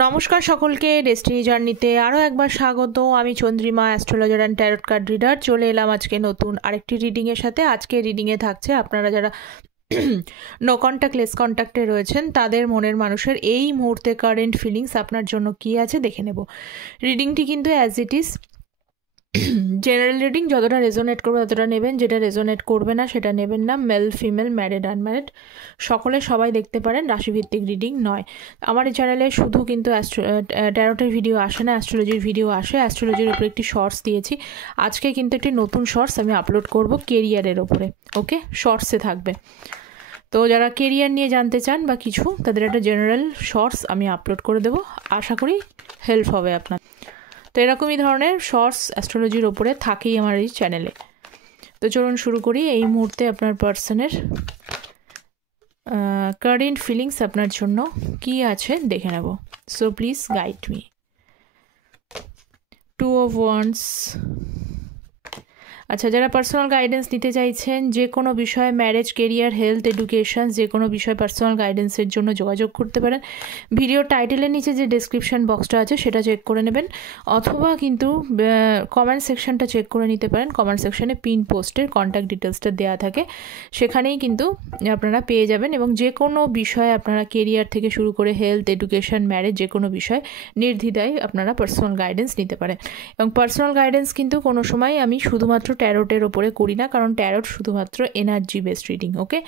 নমস্কার সকলকে, ডেস্টিনি জার্নিতে আরও একবার স্বাগত। আমি Chandrima, astrologer and tarot card reader. চলে এলাম আজকে নতুন আরেকটি রিডিংয়ের সাথে। আজকে রিডিংয়ে থাকছে আপনারা যারা নো কন্ট্যাক্ট লেস কন্ট্যাক্টে রয়েছেন তাদের মনের মানুষের এই মুহূর্তে কারেন্ট ফিলিংস আপনার জন্য কী আছে দেখে নেব। রিডিংটি কিন্তু as it is general reading, যতটা রেজোনেট করবে ততটা নেবেন, যেটা রেজোনেট করবে না সেটা নেবেন না। মেল ফিমেল, ম্যারিড আনম্যারিড সকলে সবাই দেখতে পারেন, রাশিভিত্তিক রিডিং নয়। আমার এই চ্যানেলে শুধু কিন্তু ট্যারোটের ভিডিও আসে না, অ্যাস্ট্রোলজির ভিডিও আসে। অ্যাস্ট্রোলজির উপরে একটি শর্টস দিয়েছি, আজকে কিন্তু একটি নতুন শর্টস আমি আপলোড করব কেরিয়ারের ওপরে। ওকে, শর্টসে থাকবে। তো যারা কেরিয়ার নিয়ে জানতে চান বা কিছু, তাদের একটা জেনারেল শর্টস আমি আপলোড করে দেবো, আশা করি হেল্প হবে আপনার। তো এরকমই ধরনের শর্টস অ্যাস্ট্রোলজির ওপরে থাকেই আমার এই চ্যানেলে। তো চলুন শুরু করি। এই মুহূর্তে আপনার পার্সনের কারেন্ট ফিলিংস আপনার জন্য কি আছে দেখে নেব। So please guide me. 2 of Wands। আচ্ছা, যারা পার্সোনাল গাইডেন্স নিতে চাইছেন, যে কোনো বিষয়ে, ম্যারেজ, কেরিয়ার, হেলথ, এডুকেশন, যে কোনো বিষয়ে পার্সোনাল গাইডেন্সের জন্য যোগাযোগ করতে পারেন। ভিডিও টাইটেলের নিচে যে ডেসক্রিপশন বক্সটা আছে সেটা চেক করে নেবেন, অথবা কিন্তু কমেন্ট সেকশনটা চেক করে নিতে পারেন। কমেন্ট সেকশনে পিন পোস্টের কন্ট্যাক্ট ডিটেলসটা দেওয়া থাকে, সেখানেই কিন্তু আপনারা পেয়ে যাবেন। এবং যে কোনো বিষয়ে আপনারা কেরিয়ার থেকে শুরু করে হেলথ, এডুকেশন, ম্যারেজ, যে কোনো বিষয় নির্দ্বিধায় আপনারা পার্সোনাল গাইডেন্স নিতে পারেন। এবং পার্সোনাল গাইডেন্স কিন্তু কোনো সময় আমি শুধুমাত্র ট্যারোটের ওপরে করি না, কারণ ট্যারোট শুধুমাত্র এনার্জি বেসড রিডিং। ওকে,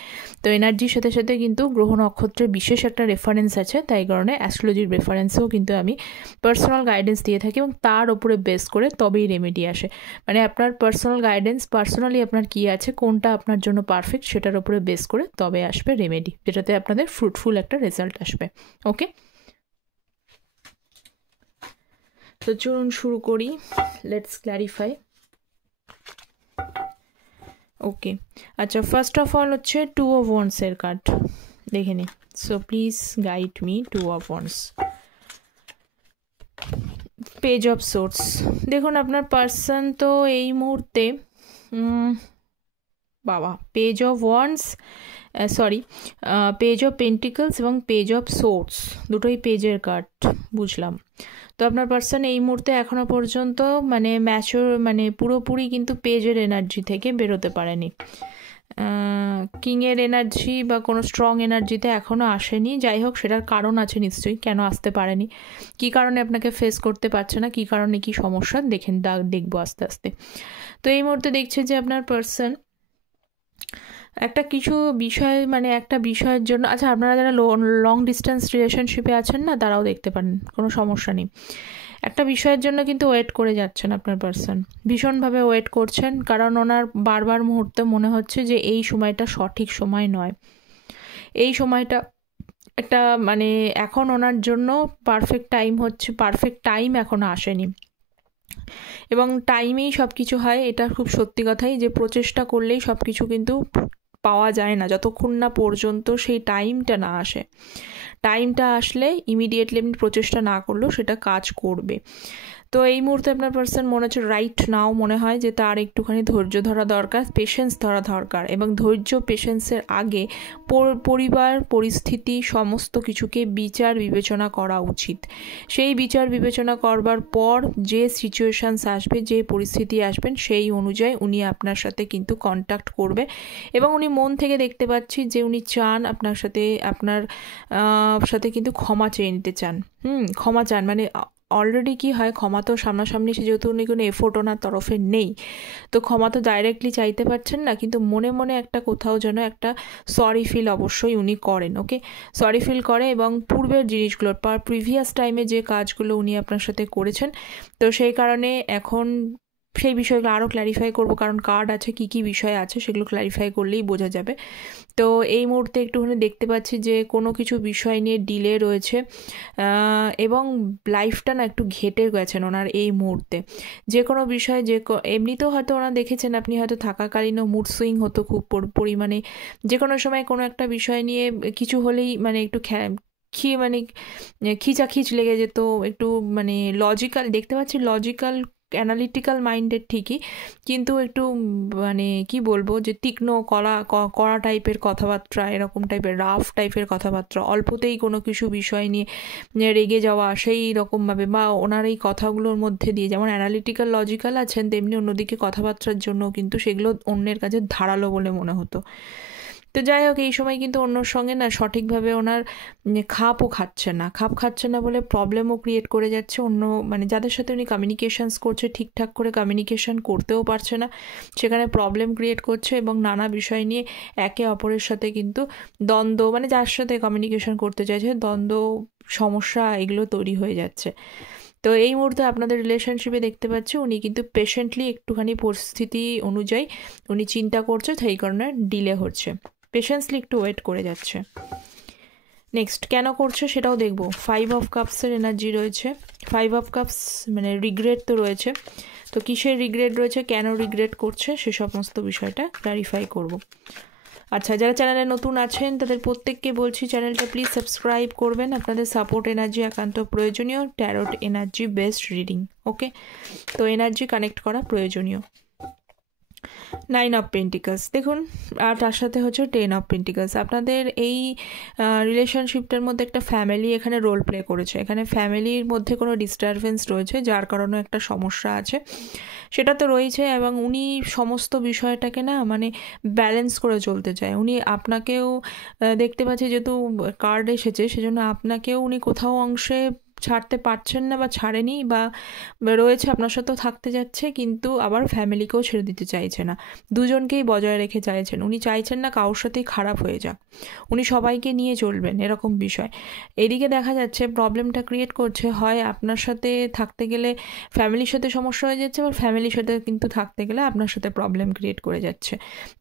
তো এনার্জির সাথে সাথে কিন্তু গ্রহ নক্ষত্রের বিশেষ একটা রেফারেন্স আছে, তাই কারণে অ্যাস্ট্রোলজির রেফারেন্সেও কিন্তু আমি পার্সোনাল গাইডেন্স দিয়ে থাকি, এবং তার ওপরে বেস করে তবেই রেমেডি আসে। মানে আপনার পার্সোনাল গাইডেন্স, পার্সোনালি আপনার কী আছে, কোনটা আপনার জন্য পারফেক্ট, সেটার ওপরে বেস করে তবে আসবে রেমেডি, যেটাতে আপনাদের ফ্রুটফুল একটা রেজাল্ট আসবে। ওকে, তো চলুন শুরু করি। Let's clarify. ওকে, আচ্ছা, ফার্স্ট অফ অল হচ্ছে 2 of Wands এর কার্ড দেখে নিই। So please guide me. 2 of Wands, page of swords. দেখুন, আপনার পার্সন তো এই মুহূর্তে বাবা, page of wands, sorry, page of pentacles এবং পেজ অফ সোর্স, দুটোই পেজের কার্ড, বুঝলাম। তো আপনার পার্সন এই মুহূর্তে এখনও পর্যন্ত মানে পুরোপুরি কিন্তু পেজের এনার্জি থেকে বেরোতে পারেনি। কিংয়ের এনার্জি বা কোনো স্ট্রং এনার্জিতে এখনও আসেনি। যাই হোক, সেটার কারণ আছে নিশ্চয়ই, কেন আসতে পারেনি, কী কারণে আপনাকে ফেস করতে পারছে না, কী কারণে, কী সমস্যা দেখবো আস্তে আস্তে। তো এই মুহূর্তে দেখছে যে আপনার পার্সন একটা কিছু বিষয়, মানে একটা বিষয়ের জন্য, আচ্ছা, আপনারা যারা লং ডিস্টেন্স রিলেশনশিপে আছেন না, তারাও দেখতে পারেন, কোনো সমস্যা নেই। একটা বিষয়ের জন্য কিন্তু ওয়েট করে যাচ্ছেন আপনার পার্সন, ভীষণভাবে ওয়েট করছেন, কারণ ওনার বারবার মুহূর্তে মনে হচ্ছে যে এই সময়টা সঠিক সময় নয়, এই সময়টা একটা মানে এখন ওনার জন্য পারফেক্ট টাইম হচ্ছে, পারফেক্ট টাইম এখনও আসেনি। এবং টাইমেই সব কিছু হয়, এটা খুব সত্যি কথাই, যে প্রচেষ্টা করলেই সব কিছু কিন্তু পাওয়া যায় না, যতক্ষণ না পর্যন্ত সেই টাইমটা না আসে। টাইমটা আসলে ইমিডিয়েটলি আপনি প্রচেষ্টা না করলেও সেটা কাজ করবে। তো এই মুহূর্তে আপনার পার্সন মনে হচ্ছে রাইট নাও মনে হয় যে তার একটুখানি ধৈর্য ধরা দরকার, পেশেন্স ধরা দরকার, এবং ধৈর্য পেশেন্সের আগে পরিবার, পরিস্থিতি, সমস্ত কিছুকে বিচার বিবেচনা করা উচিত। সেই বিচার বিবেচনা করবার পর যে সিচুয়েশানস আসবে, যে পরিস্থিতি আসবেন, সেই অনুযায়ী উনি আপনার সাথে কিন্তু কন্ট্যাক্ট করবে। এবং উনি মন থেকে দেখতে পাচ্ছি যে উনি চান আপনার সাথে কিন্তু ক্ষমা চেয়ে নিতে চান। ক্ষমা চান, মানে অলরেডি কি হয়, ক্ষমা তো সামনাসামনি সে, যেহেতু উনি কোনো এফোর্ট ওনার তরফে নেই, তো ক্ষমা তো ডাইরেক্টলি চাইতে পারছেন না, কিন্তু মনে মনে একটা কোথাও যেন একটা সরি ফিল অবশ্যই উনি করেন। ওকে, সরি ফিল করে, এবং পূর্বের জিনিসগুলোর প্রিভিয়াস টাইমে যে কাজগুলো উনি আপনার সাথে করেছেন, তো সেই কারণে এখন সেই বিষয়গুলো আরও ক্ল্যারিফাই করব, কারণ কার্ড আছে, কি কি বিষয় আছে সেগুলো ক্ল্যারিফাই করলেই বোঝা যাবে। তো এই মুহূর্তে একটুখানি দেখতে পাচ্ছি যে কোনো কিছু বিষয় নিয়ে ডিলে রয়েছে, এবং লাইফটা না একটু ঘেটে গেছেন ওনার এই মুহূর্তে। যে কোনো বিষয়ে, এমনিতেও হয়তো ওনারা দেখেছেন আপনি হয়তো থাকাকালীনও মুড সুইং হতো খুব পরিমাণে, যে কোনো সময় কোনো একটা বিষয় নিয়ে কিছু হলেই মানে একটু খিচাখিচ লেগে যেত, একটু মানে লজিক্যাল, দেখতে পাচ্ছি লজিক্যাল অ্যানালিটিক্যাল মাইন্ডের ঠিকই, কিন্তু একটু মানে কি বলবো যে তীক্ষ্ণ কড়া টাইপের কথাবার্তা, এরকম টাইপের রাফ টাইপের কথাবার্তা, অল্পতেই কোনো কিছু বিষয় নিয়ে রেগে যাওয়া সেই রকমভাবে, বা ওনার এই কথাগুলোর মধ্যে দিয়ে যেমন অ্যানালিটিক্যাল লজিক্যাল আছেন, তেমনি অন্যদিকে কথাবার্তার জন্য কিন্তু সেগুলো অন্যের কাছে ধারালো বলে মনে হতো। তো যাই হোক, এই সময় কিন্তু অন্যর সঙ্গে না সঠিকভাবে ওনার খাপ খাচ্ছে না বলে প্রবলেমও ক্রিয়েট করে যাচ্ছে। অন্য মানে যাদের সাথে উনি কমিউনিকেশানস করছে, ঠিকঠাক করে কমিউনিকেশান করতেও পারছে না, সেখানে প্রবলেম ক্রিয়েট করছে, এবং নানা বিষয় নিয়ে একে অপরের সাথে কিন্তু দ্বন্দ্ব, মানে যার সাথে কমিউনিকেশান করতে চাইছে দ্বন্দ্ব, সমস্যা এগুলো তৈরি হয়ে যাচ্ছে। তো এই মুহূর্তে আপনাদের রিলেশনশিপে দেখতে পাচ্ছি উনি কিন্তু পেশেন্টলি একটুখানি পরিস্থিতি অনুযায়ী উনি চিন্তা করছে, সেই কারণে ডিলে হচ্ছে, পেশেন্সলি একটু ওয়েট করে যাচ্ছে। নেক্সট কেন করছে সেটাও দেখব। 5 অফ কাপসের এনার্জি রয়েছে। 5 অফ কাপস মানে রিগ্রেট তো রয়েছে, তো কিসের রিগ্রেট রয়েছে, কেন রিগ্রেট করছে, সে সমস্ত বিষয়টা ক্লারিফাই করব। আচ্ছা, যারা চ্যানেলে নতুন আছেন তাদের প্রত্যেককে বলছি চ্যানেলটা প্লিজ সাবস্ক্রাইব করবেন, আপনাদের সাপোর্ট এনার্জি একান্ত প্রয়োজনীয়। ট্যারোট এনার্জি বেস্ট রিডিং, ওকে? তো এনার্জি কানেক্ট করা প্রয়োজনীয়। 9 অফ পেন্টিকলস দেখুন, আর তার সাথে হচ্ছে 10 অফ পেন্টিকলস। আপনাদের এই রিলেশনশিপটার মধ্যে একটা ফ্যামিলি এখানে রোল প্লে করেছে, এখানে ফ্যামিলির মধ্যে কোনো ডিস্টারবেন্স রয়েছে, যার কারণে একটা সমস্যা আছে, সেটা তো রয়েছে। এবং উনি সমস্ত বিষয়টাকে না মানে ব্যালেন্স করে চলতে চায়। উনি আপনাকেও দেখতে পাচ্ছি, যেহেতু কার্ড এসেছে সেজন্য আপনাকেও উনি কোথাও অংশে ছাড়তে পারছেন না, বা ছাড়েনি, বা রয়েছে আপনার সাথেও থাকতে যাচ্ছে, কিন্তু আবার ফ্যামিলিকেও ছেড়ে দিতে চাইছে না, দুজনকেই বজায় রেখে চাইছেন। উনি চাইছেন না কারোর সাথেই খারাপ হয়ে যাক, উনি সবাইকে নিয়ে চলবেন, এরকম বিষয়। এদিকে দেখা যাচ্ছে প্রবলেমটা ক্রিয়েট করছে, হয় আপনার সাথে থাকতে গেলে ফ্যামিলির সাথে সমস্যা হয়ে যাচ্ছে, আবার ফ্যামিলির সাথে কিন্তু থাকতে গেলে আপনার সাথে প্রবলেম ক্রিয়েট করে যাচ্ছে।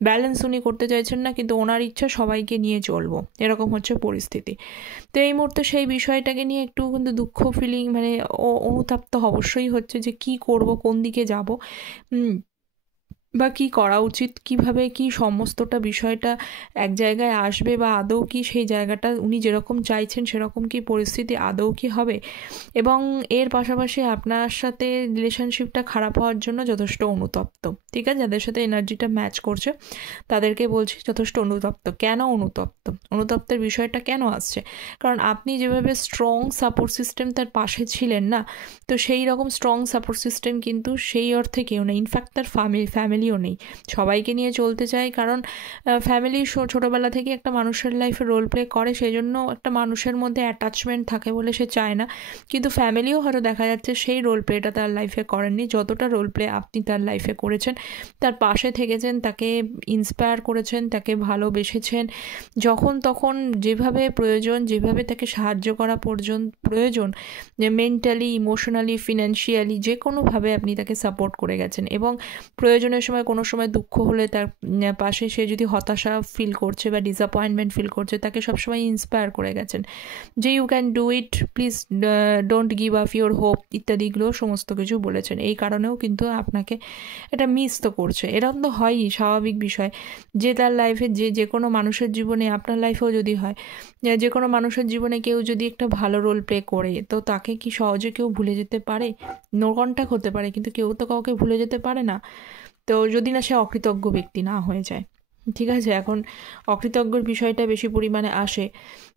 ব্যালেন্স উনি করতে চাইছেন না, কিন্তু ওনার ইচ্ছা সবাইকে নিয়ে চলবো, এরকম হচ্ছে পরিস্থিতি। তো এই মুহূর্তে সেই বিষয়টাকে নিয়ে একটু কিন্তু দুঃখ ফিলিং, মানে অনুতাপ্ত অবশ্যই হচ্ছে যে কি করব, কোন দিকে যাব, বা কি করা উচিত, কিভাবে কি সমস্তটা বিষয়টা এক জায়গায় আসবে, বা আদৌ কি সেই জায়গাটা উনি যেরকম চাইছেন সেরকম কি পরিস্থিতি আদৌ কি হবে। এবং এর পাশাপাশি আপনার সাথে রিলেশনশিপটা খারাপ হওয়ার জন্য যথেষ্ট অনুতপ্ত, ঠিক আছে? যাদের সাথে এনার্জিটা ম্যাচ করছে তাদেরকে বলছি যথেষ্ট অনুতপ্ত। কেন অনুতপ্তের বিষয়টা কেন আসছে? কারণ আপনি যেভাবে স্ট্রং সাপোর্ট সিস্টেম তার পাশে ছিলেন না, তো সেই রকম স্ট্রং সাপোর্ট সিস্টেম কিন্তু সেই অর্থে কেউ নেই। ইনফ্যাক্ট তার ফ্যামিলিও নেই, সবাইকে নিয়ে চলতে চায়, কারণ ফ্যামিলি ছোটোবেলা থেকে একটা মানুষের লাইফে রোল প্লে করে, সেই জন্য একটা মানুষের মধ্যে অ্যাটাচমেন্ট থাকে বলে সে চায় না। কিন্তু ফ্যামিলিও হয়তো দেখা যাচ্ছে সেই রোল প্লেটা তার লাইফে করেননি, যতটা রোল প্লে আপনি তার লাইফে করেছেন, তার পাশে থেকেছেন, তাকে ইন্সপায়ার করেছেন, তাকে ভালোবেসেছেন, যখন তখন যেভাবে প্রয়োজন, যেভাবে তাকে সাহায্য করা প্রয়োজন, যে মেন্টালি, ইমোশনালি, ফিনান্সিয়ালি, যে কোনোভাবে আপনি তাকে সাপোর্ট করে গেছেন। এবং প্রয়োজনের সময় কোনো সময় দুঃখ হলে তার পাশে, সে যদি হতাশা ফিল করছে বা ডিসঅ্যাপয়েন্টমেন্ট ফিল করছে, তাকে সবসময় ইন্সপায়ার করে গেছেন যে you can do it, please don't give up your hope ইত্যাদিগুলো সমস্ত কিছু বলেছেন। এই কারণেও কিন্তু আপনাকে এটা মিস তো করছে, এরকম তো হয়ই, স্বাভাবিক বিষয়। যে তার লাইফে যে কোনো মানুষের জীবনে, আপনার লাইফেও যদি হয়, যে কোনো মানুষের জীবনে কেউ যদি একটা ভালো রোল প্লে করে, তো তাকে কি সহজে কেউ ভুলে যেতে পারে? নো কন্ট্যাক্ট হতে পারে, কিন্তু কেউ তো কাউকে ভুলে যেতে পারে না, তো যদি না সে অকৃতজ্ঞ ব্যক্তি না হয়ে যায়, ঠিক আছে? এখন অকৃতজ্ঞর বিষয়টা বেশি পরিমাণে আসে।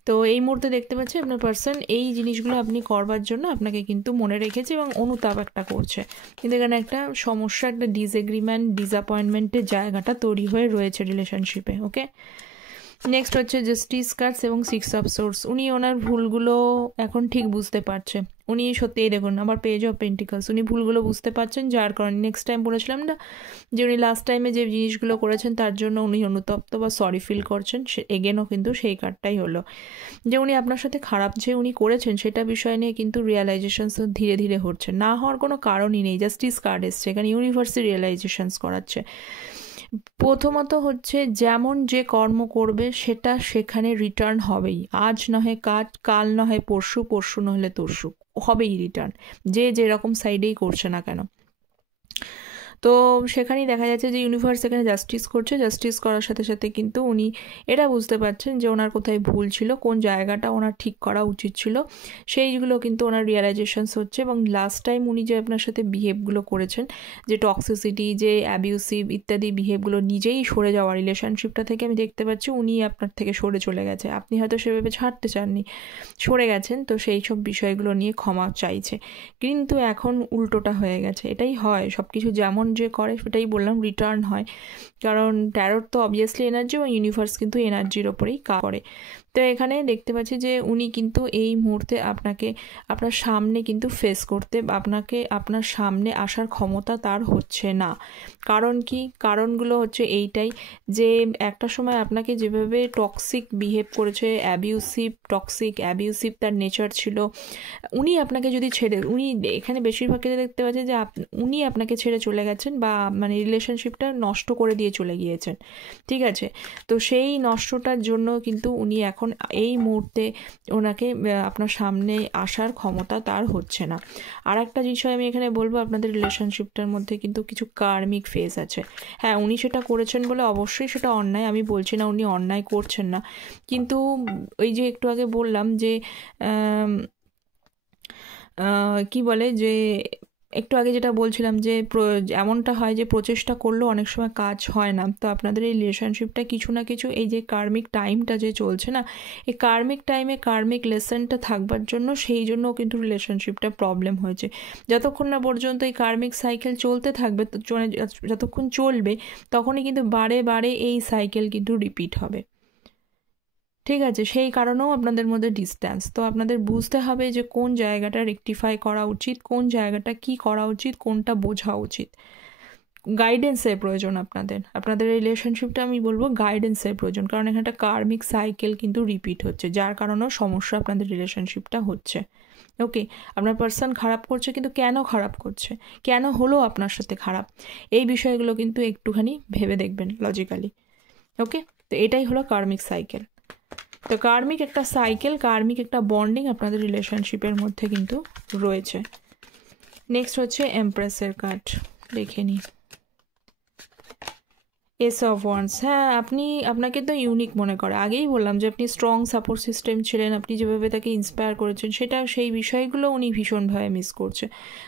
তো এই মুহূর্তে দেখতে পাচ্ছি আপনার পার্সন এই জিনিসগুলো আপনি করবার জন্য আপনাকে কিন্তু মনে রেখেছে এবং অনুতাপ একটা করছে, কিন্তু এখানে একটা সমস্যা, একটা ডিসএগ্রিমেন্ট, ডিসঅ্যাপয়েন্টমেন্টের জায়গাটা তৈরি হয়ে রয়েছে রিলেশনশিপে, ওকে? নেক্সট হচ্ছে জাস্টিস কার্ডস এবং 6 অফ সোর্স। উনি ওনার ভুলগুলো এখন ঠিক বুঝতে পারছে, উনি সত্যিই দেখুন আমার পেজ অফ পেন্টিকলস, উনি ভুলগুলো বুঝতে পারছেন, যার কারণে নেক্সট টাইম বলেছিলাম না যে উনি লাস্ট টাইমে যে জিনিসগুলো করেছেন তার জন্য উনি অনুতপ্ত বা সরি ফিল করছেন, সে এগেনও কিন্তু সেই কার্ডটাই হলো, যে উনি আপনার সাথে খারাপ যে উনি করেছেন সেটা বিষয় নিয়ে কিন্তু রিয়েলাইজেশনস ধীরে ধীরে হচ্ছে, না হওয়ার কোনো কারণই নেই। জাস্টিস কার্ড এসছে এখানে, ইউনিভার্সে রিয়েলাইজেশনস করাচ্ছে। প্রথমত হচ্ছে যেমন যে কর্ম করবে সেটা সেখানে রিটার্ন হবেই, আজ নহে কাল নহে পরশু, পরশু নহলে তরশু, হবেই রিটার্ন, যে যেরকম সাইডেই করছে না কেন। তো সেখানেই দেখা যাচ্ছে যে ইউনিভার্স এখানে জাস্টিস করছে, জাস্টিস করার সাথে সাথে কিন্তু উনি এটা বুঝতে পারছেন যে ওনার কোথায় ভুল ছিল, কোন জায়গাটা ওনার ঠিক করা উচিত ছিল, সেইগুলো কিন্তু ওনার রিয়ালাইজেশনস হচ্ছে। এবং লাস্ট টাইম উনি যে আপনার সাথে বিহেভগুলো করেছেন, যে টক্সিসিটি, যে অ্যাবিউসিভ ইত্যাদি বিহেভগুলো, নিজেই সরে যাওয়া রিলেশনশিপটা থেকে আমি দেখতে পাচ্ছি উনি আপনার থেকে সরে চলে গেছে। আপনি হয়তো সেভাবে ছাড়তে চাননি, সরে গেছেন, তো সেই সব বিষয়গুলো নিয়ে ক্ষমা চাইছে। কিন্তু এখন উল্টোটা হয়ে গেছে, এটাই হয়, সব কিছু যেমন যে করে সেটাই বললাম, রিটার্ন হয়। কারণ ট্যারোট তো অবভিয়াসলি এনার্জি, এবং ইউনিভার্স কিন্তু এনার্জির ওপরেই কাজ করে। তো এখানে দেখতে পাচ্ছি যে উনি কিন্তু এই মুহূর্তে আপনাকে আপনার সামনে কিন্তু ফেস করতে, আপনার সামনে আসার ক্ষমতা তার হচ্ছে না। কারণ কি? কারণগুলো হচ্ছে এইটাই, যে একটা সময় আপনাকে যেভাবে টক্সিক বিহেভ করেছে, অ্যাবিউসিভ তার নেচার ছিল, উনি আপনাকে যদি ছেড়ে, উনি এখানে বেশিরভাগ ক্ষেত্রে দেখতে পাচ্ছে যে উনি আপনাকে ছেড়ে চলে গেছেন, বা মানে রিলেশনশিপটা নষ্ট করে দিয়ে চলে গিয়েছেন, ঠিক আছে? তো সেই নষ্টটার জন্য কিন্তু উনি এখন এই মুহূর্তে ওনাকে আপনার সামনে আসার ক্ষমতা তার হচ্ছে না। আর একটা বিষয় আমি এখানে বলবো, আপনাদের রিলেশনশিপটার মধ্যে কিন্তু কিছু কার্মিক ফেজ আছে। হ্যাঁ, উনি সেটা করেছেন বলে অবশ্যই সেটা অন্যায়, আমি বলছি না উনি অন্যায় করছেন না, কিন্তু ওই যে একটু আগে বললাম যে কি বলে, যে একটু আগে যেটা বলছিলাম যে এমনটা হয় যে প্রচেষ্টা করলেও অনেক সময় কাজ হয় না। তো আপনাদের এই রিলেশনশিপটা কিছু না কিছু, এই যে কার্মিক টাইমটা যে চলছে না, এই কার্মিক টাইমে কার্মিক লেসনটা থাকবার জন্য, সেই জন্য কিন্তু রিলেশনশিপটা প্রবলেম হয়েছে। যতক্ষণ না পর্যন্ত এই কার্মিক সাইকেল চলতে থাকবে, যতক্ষণ চলবে, তখনই কিন্তু বারে বারে এই সাইকেল কিন্তু রিপিট হবে, ঠিক আছে? সেই কারণেও আপনাদের মধ্যে ডিস্ট্যান্স। তো আপনাদের বুঝতে হবে যে কোন জায়গাটা রেকটিফাই করা উচিত, কোন জায়গাটা কি করা উচিত, কোনটা বোঝা উচিত। গাইডেন্সের প্রয়োজন আপনাদের রিলেশনশিপটা আমি বলবো গাইডেন্সের প্রয়োজন, কারণ এখানে একটা কার্মিক সাইকেল কিন্তু রিপিট হচ্ছে, যার কারণেও সমস্যা আপনাদের রিলেশনশিপটা হচ্ছে। ওকে, আপনার পার্সন খারাপ করছে, কিন্তু কেন খারাপ করছে, কেন হলো আপনার সাথে খারাপ, এই বিষয়গুলো কিন্তু একটুখানি ভেবে দেখবেন লজিক্যালি। ওকে, তো এটাই হলো কার্মিক সাইকেল। তো কার্মিক একটা সাইকেল, কার্মিক একটা বন্ডিং আপনাদের রিলেশনশিপের মধ্যে কিন্তু রয়েছে। নেক্সট হচ্ছে এমপ্রেসের কার্ড, দেখে নিই। S of wands. হ্যাঁ, আপনাকে তো ইউনিক মনে করে, আগেই বললাম যে আপনি স্ট্রং সাপোর্ট সিস্টেম ছিলেন, আপনি যেভাবে তাকে ইন্সপায়ার করেছেন, সেই বিষয়গুলো উনি ভীষণভাবে মিস করছে।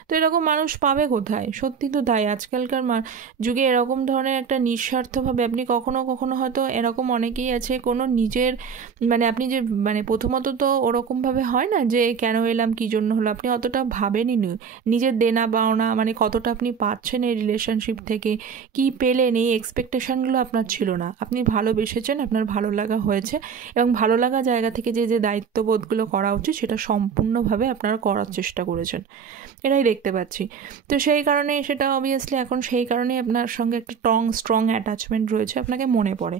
তো এরকম মানুষ পাবে কোথায়? সত্যি তো তাই, আজকালকার যুগে এরকম ধরনের একটা নিঃস্বার্থভাবে, আপনি কখনো কখনো হয়তো এরকম অনেকেই আছে, কোনো নিজের মানে আপনি যে মানে প্রথমত তো ওরকমভাবে হয় না যে কেন এলাম, কী জন্য হলো, আপনি অতটা ভাবেনই নি নিজের দেনা পাওনা, মানে কতটা আপনি পাচ্ছেন এই রিলেশনশিপ থেকে, কি পেলেন, এই এক্সপেকটেশানগুলো আপনার ছিল না। আপনি ভালোবেসেছেন, আপনার ভালো লাগা হয়েছে, এবং ভালো লাগা জায়গা থেকে যে যে দায়িত্ববোধগুলো করা উচিত সেটা সম্পূর্ণভাবে আপনারা করার চেষ্টা করেছেন, এটাই দেখতে পাচ্ছি। তো সেই কারণে সেটা অবভিয়াসলি এখন সেই কারণেই আপনার সঙ্গে একটা স্ট্রং অ্যাটাচমেন্ট রয়েছে, আপনাকে মনে পড়ে,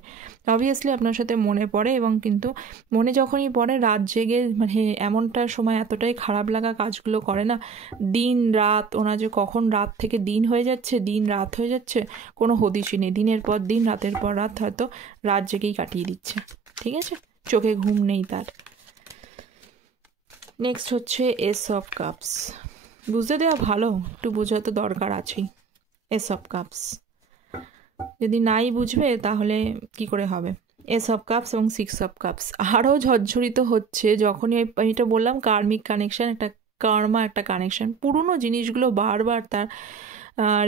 অবভিয়াসলি আপনার সাথে মনে পড়ে। এবং কিন্তু মনে যখনই পড়ে, রাত জেগে মানে এমনটা সময় এতটাই খারাপ লাগা কাজগুলো করে না, দিন রাত, ওনা যে কখন রাত থেকে দিন হয়ে যাচ্ছে, দিন রাত হয়ে যাচ্ছে, কোনো হদিশই নেই, দিনের পর দিন, রাতের পর রাত হয়তো রাত জেগেই কাটিয়ে দিচ্ছে, ঠিক আছে? চোখে ঘুম নেই তার। নেক্সট হচ্ছে এস অফ কাপস। বুঝতে দেওয়া ভালো, একটু বোঝা তো দরকার আছেই। এস অফ কাপস যদি নাই বুঝবে তাহলে কি করে হবে? এস অফ কাপস এবং সিক্স অফ কাপস আরও ঝরঝরিত হচ্ছে যখনই আমি এটা বললাম, কার্মিক কানেকশান, একটা কার্মা, একটা কানেকশান, পুরনো জিনিসগুলো বারবার তার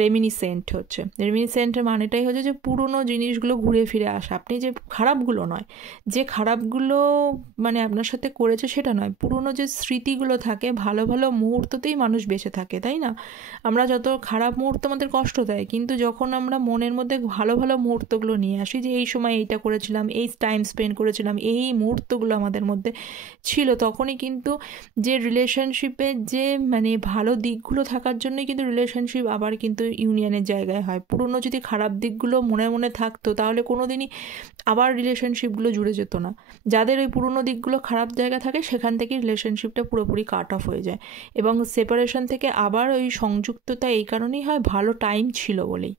রেমিনিসেন্ট হচ্ছে। রেমিনিসেন্টের মানেটাই হচ্ছে যে পুরনো জিনিসগুলো ঘুরে ফিরে আসা। আপনি যে খারাপগুলো নয়, যে খারাপগুলো মানে আপনার সাথে করেছে সেটা নয়, পুরনো যে স্মৃতিগুলো থাকে, ভালো ভালো মুহূর্ততেই মানুষ বেঁচে থাকে, তাই না? আমরা যত খারাপ মুহূর্ত আমাদের কষ্ট দেয়, কিন্তু যখন আমরা মনের মধ্যে ভালো ভালো মুহূর্তগুলো নিয়ে আসি, যে এই সময় এইটা করেছিলাম, এই টাইম স্পেন্ড করেছিলাম, এই মুহূর্তগুলো আমাদের মধ্যে ছিল, তখনই কিন্তু যে রিলেশনশিপের যে মানে ভালো দিকগুলো থাকার জন্যই কিন্তু রিলেশনশিপ আবার কিন্তু ইউনিয়নের জায়গায় হয়। পুরনো যদি খারাপ দিকগুলো মনে মনে থাকতো, তাহলে কোনো দিনই আবার রিলেশনশিপগুলো জুড়ে যেত না। যাদের ওই পুরনো দিকগুলো খারাপ জায়গা থাকে, সেখান থেকে রিলেশনশিপটা পুরোপুরি কাট অফ হয়ে যায়, এবং সেপারেশন থেকে আবার ওই সংযুক্ততা এই কারণেই হয়, ভালো টাইম ছিল বলেই।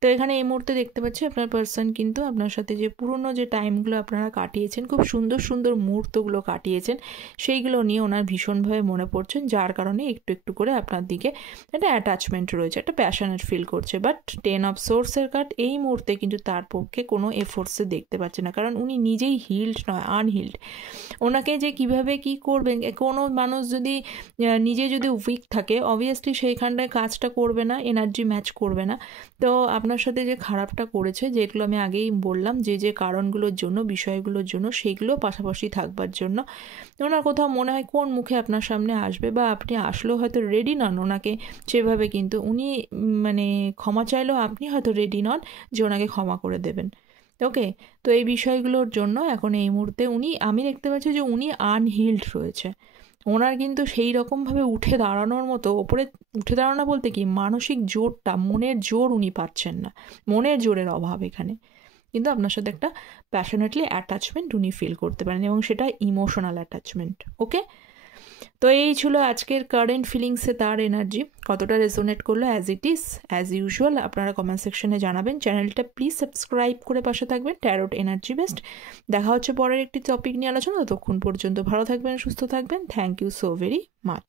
তো এখানে এই মুহূর্তে দেখতে পাচ্ছি আপনার পার্সন কিন্তু আপনার সাথে যে পুরনো যে টাইমগুলো আপনারা কাটিয়েছেন, খুব সুন্দর সুন্দর মুহূর্তগুলো কাটিয়েছেন, সেইগুলো নিয়ে ওনার ভীষণভাবে মনে পড়ছেন, যার কারণে একটু একটু করে আপনার দিকে একটা অ্যাটাচমেন্ট রয়েছে, একটা প্যাশনেট ফিল করছে। বাট 10 অফ সোর্সের কার্ড এই মুহূর্তে কিন্তু তার পক্ষে কোনো এফোর্টসে দেখতে পাচ্ছে না, কারণ উনি নিজেই হিল্ড নয়, আনহিল্ড। ওনাকে যে কিভাবে কি করবেন, কোনো মানুষ যদি নিজে যদি উইক থাকে অবভিয়াসলি সেইখানটায় কাজটা করবে না, এনার্জি ম্যাচ করবে না। তো আপনার সাথে যে খারাপটা করেছে, যেগুলো আমি আগেই বললাম, যে যে কারণগুলোর জন্য, বিষয়গুলোর জন্য, সেইগুলো পাশাপাশি থাকবার জন্য ওনার কোথাও মনে হয় কোন মুখে আপনার সামনে আসবে, বা আপনি আসলেও হয়তো রেডি নন ওনাকে সেভাবে, কিন্তু উনি মানে ক্ষমা চাইলেও আপনি হয়তো রেডি নন যে ওনাকে ক্ষমা করে দেবেন। ওকে, তো এই বিষয়গুলোর জন্য এখন এই মুহূর্তে আমি দেখতে পাচ্ছি যে উনি আনহিল্ড রয়েছে। ওনার কিন্তু সেই রকমভাবে উঠে দাঁড়ানোর মতো, ওপরে উঠে দাঁড়ানো বলতে কি, মানসিক জোরটা, মনের জোর উনি পাচ্ছেন না, মনের জোরের অভাব এখানে। কিন্তু আপনার সাথে একটা প্যাশনেটলি অ্যাটাচমেন্ট উনি ফিল করতে পারেন, এবং সেটা ইমোশনাল অ্যাটাচমেন্ট। ওকে, তো এই ছিল আজকের কারেন্ট ফিলিংসে তার এনার্জি। কতটা রেজোনেট করলো, as it is as usual আপনারা কমেন্ট সেকশনে জানাবেন। চ্যানেলটা প্লিজ সাবস্ক্রাইব করে পাশে থাকবেন। Tarot energy best. দেখা হচ্ছে পরের একটি টপিক নিয়ে আলোচনা। ততক্ষণ পর্যন্ত ভালো থাকবেন, সুস্থ থাকবেন। Thank you so very much.